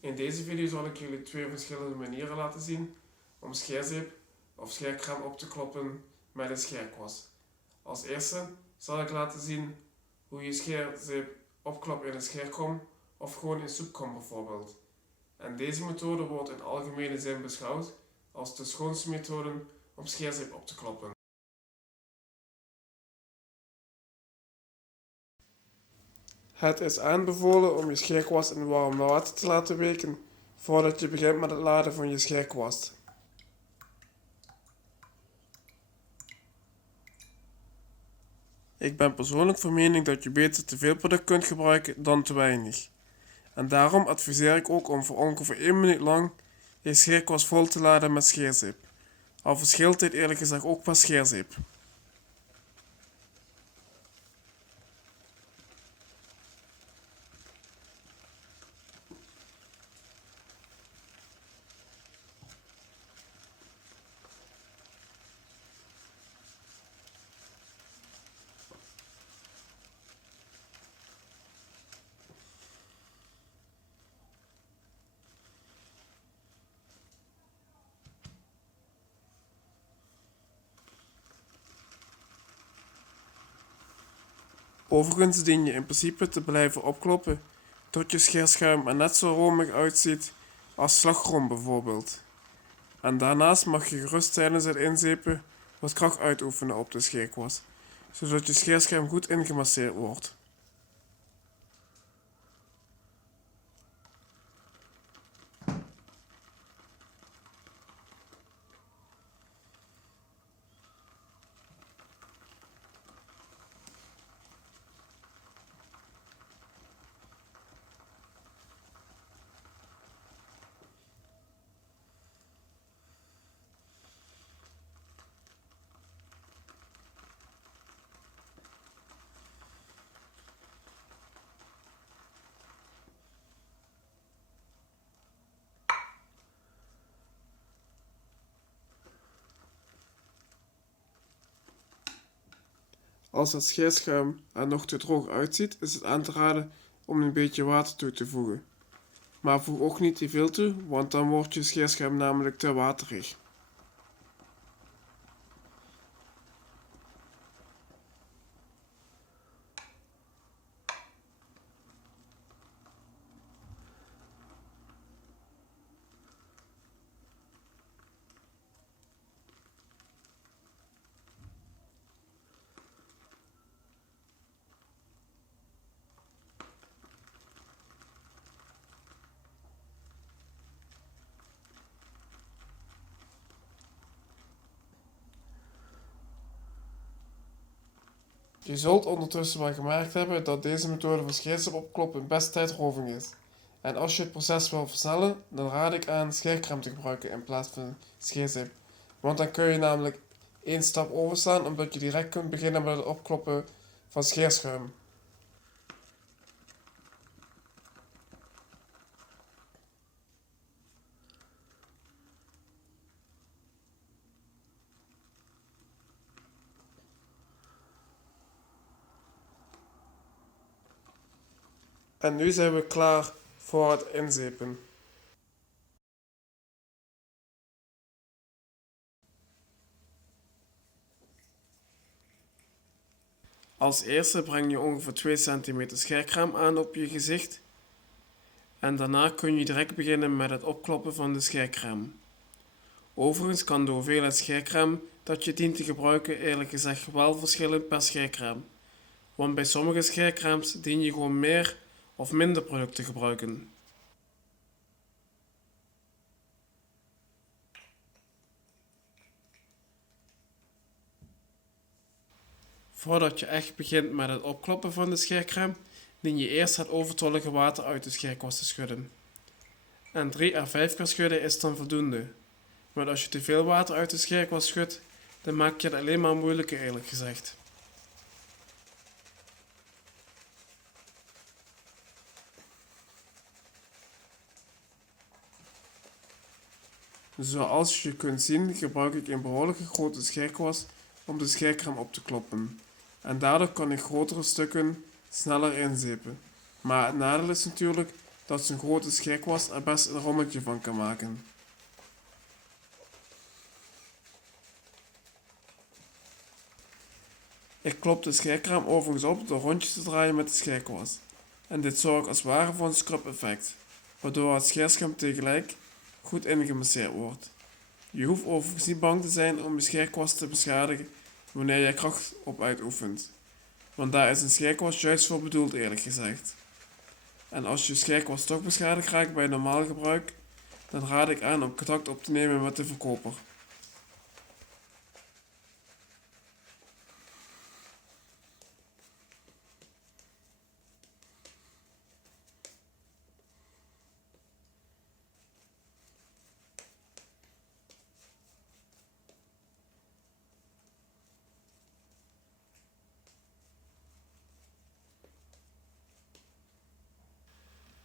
In deze video zal ik jullie twee verschillende manieren laten zien om scheerzeep of scheerkrem op te kloppen met een scheerkwast. Als eerste zal ik laten zien hoe je scheerzeep opklopt in een scheerkom of gewoon in soepkom bijvoorbeeld. En deze methode wordt in algemene zin beschouwd als de schoonste methode om scheerzeep op te kloppen. Het is aanbevolen om je scheerkwast in warm water te laten weken voordat je begint met het laden van je scheerkwast. Ik ben persoonlijk van mening dat je beter te veel product kunt gebruiken dan te weinig. En daarom adviseer ik ook om voor ongeveer 1 minuut lang je scheerkwast vol te laden met scheerzeep. Al verschilt dit eerlijk gezegd ook per scheerzeep. Overigens dien je in principe te blijven opkloppen tot je scheerschuim er net zo romig uitziet als slagroom bijvoorbeeld. En daarnaast mag je gerust tijdens het inzepen wat kracht uitoefenen op de scheerkwast, zodat je scheerschuim goed ingemasseerd wordt. Als het scheerschuim er nog te droog uitziet, is het aan te raden om een beetje water toe te voegen. Maar voeg ook niet te veel toe, want dan wordt je scheerschuim namelijk te waterig. Je zult ondertussen wel gemerkt hebben dat deze methode van scheerzeep opkloppen best tijdrovend is. En als je het proces wil versnellen, dan raad ik aan scheerkrem te gebruiken in plaats van scheerzeep. Want dan kun je namelijk 1 stap overslaan omdat je direct kunt beginnen met het opkloppen van scheerschuim. En nu zijn we klaar voor het inzepen. Als eerste breng je ongeveer 2 cm scheerkrem aan op je gezicht. En daarna kun je direct beginnen met het opkloppen van de scheerkrem. Overigens kan de hoeveelheid scheerkrem dat je dient te gebruiken eerlijk gezegd wel verschillen per scheerkrem. Want bij sommige scheercremes dien je gewoon meer of minder product te gebruiken. Voordat je echt begint met het opkloppen van de scheerkrem, dien je eerst het overtollige water uit de scheerkwast te schudden. En 3 à 5 keer schudden is dan voldoende. Maar als je te veel water uit de scheerkwast schudt, dan maak je het alleen maar moeilijker eerlijk gezegd. Zoals je kunt zien gebruik ik een behoorlijk grote scheerkwast om de scheerkrem op te kloppen. En daardoor kan ik grotere stukken sneller inzepen. Maar het nadeel is natuurlijk dat zo'n grote scheerkwast er best een rommeltje van kan maken. Ik klop de scheerkraam overigens op door rondjes te draaien met de scheerkwast. En dit zorgt als het ware voor een scrub effect, waardoor het scheerschuim tegelijk goed ingemasseerd wordt. Je hoeft overigens niet bang te zijn om je scheerkwast te beschadigen wanneer je kracht op uitoefent, want daar is een scheerkwast juist voor bedoeld, eerlijk gezegd. En als je scheerkwast toch beschadigd raakt bij normaal gebruik, dan raad ik aan om contact op te nemen met de verkoper.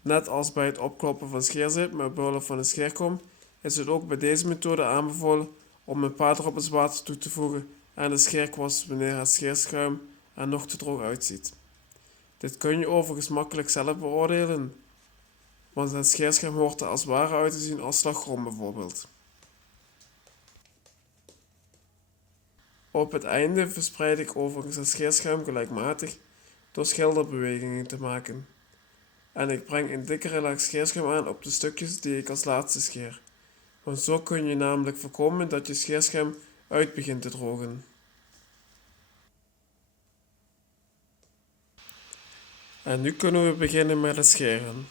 Net als bij het opkloppen van scheerzip met behulp van een scheerkom, is het ook bij deze methode aanbevolen om een paar druppels water toe te voegen aan de scheerkwast wanneer het scheerschuim er nog te droog uitziet. Dit kun je overigens makkelijk zelf beoordelen, want het scheerschuim hoort er als het ware uit te zien als slagroom bijvoorbeeld. Op het einde verspreid ik overigens het scheerschuim gelijkmatig door schilderbewegingen te maken. En ik breng een dikkere laag scheerschuim aan op de stukjes die ik als laatste scheer. Want zo kun je namelijk voorkomen dat je scheerschuim uit begint te drogen. En nu kunnen we beginnen met het scheren.